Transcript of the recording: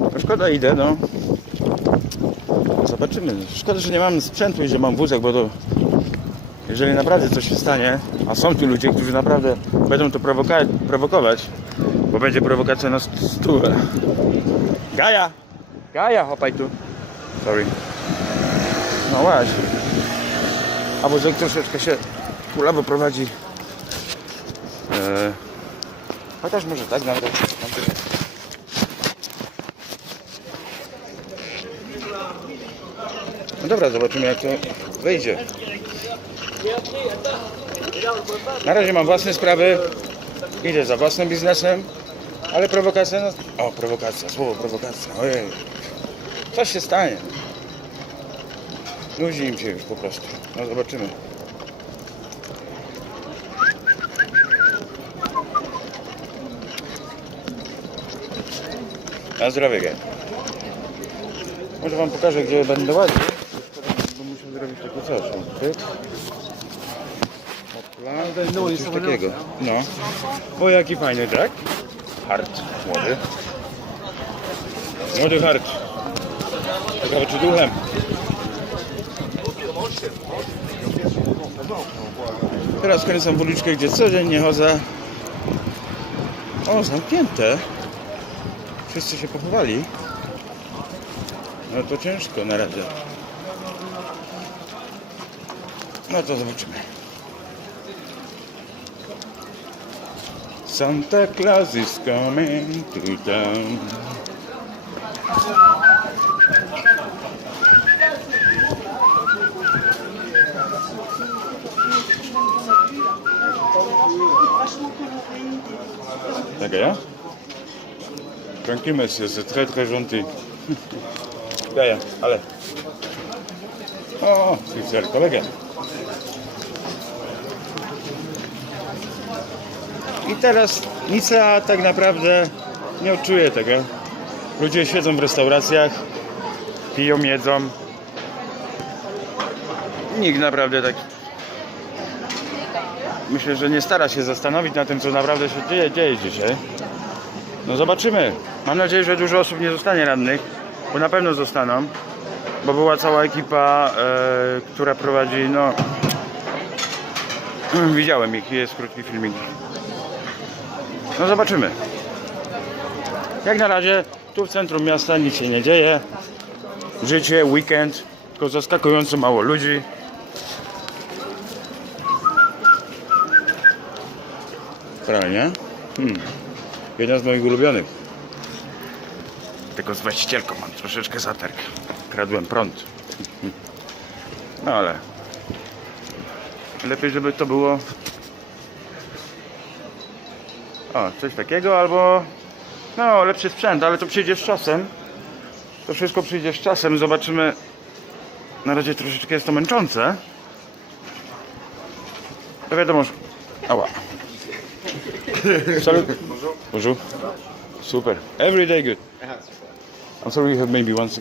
No szkoda idę, no. Zobaczymy. Szkoda, że nie mam sprzętu że mam wózek, bo to jeżeli naprawdę coś się stanie, a są tu ludzie, którzy naprawdę będą to prowoka- prowokować, bo będzie prowokacja na st- stówę. Gaja! Gaja, hopaj tu. Sorry. No właśnie. A wózek troszeczkę się kulawo prowadzi. Eee, chociaż może tak nawet. No dobra, zobaczymy jak to wyjdzie. Na razie mam własne sprawy, idę za własnym biznesem, ale prowokacja, no... o prowokacja, słowo prowokacja, ojej, coś się stanie. Nudzi im się już po prostu, no zobaczymy. Na zdrowie, gej. Może wam pokażę, gdzie będę łaził. Bo muszę zrobić takie coś. Pyk. Hopla. Coś takiego. No. O, jaki fajny, tak? Hart. Młody. Młody hart. Ciekawe, czy duchem. Teraz kręcam w uliczkę, gdzie codziennie chodzę. O, zamknięte. Wszyscy się pochowali. No to ciężko na razie. No to zobaczymy. Santa Claus is coming to town. D'accord Tranquille monsieur, c'est très très gentil. Daję, ale. O, widzę kolegę. I teraz nic ja tak naprawdę nie odczuję tego. Ludzie siedzą w restauracjach, piją, jedzą. Nikt naprawdę tak. Myślę, że nie stara się zastanowić na tym, co naprawdę się dzieje, dzieje dzisiaj. No zobaczymy. Mam nadzieję, że dużo osób nie zostanie rannych, bo na pewno zostaną, bo była cała ekipa, e, która prowadzi, no mm, widziałem ich, jest krótki filmik. No zobaczymy. Jak na razie tu w centrum miasta nic się nie dzieje. Życie, weekend, tylko zaskakująco mało ludzi. Prawda, nie? Hmm. Jedna z moich ulubionych. Tylko z właścicielką mam troszeczkę zatarg. Kradłem prąd. No ale lepiej, żeby to było o, coś takiego, albo no, lepszy sprzęt, ale to przyjdzie z czasem. To wszystko przyjdzie z czasem, zobaczymy. Na razie troszeczkę jest to męczące. To wiadomo, że... Ała. Salut. Bonjour. Super. Every day good. I'm sorry you have maybe once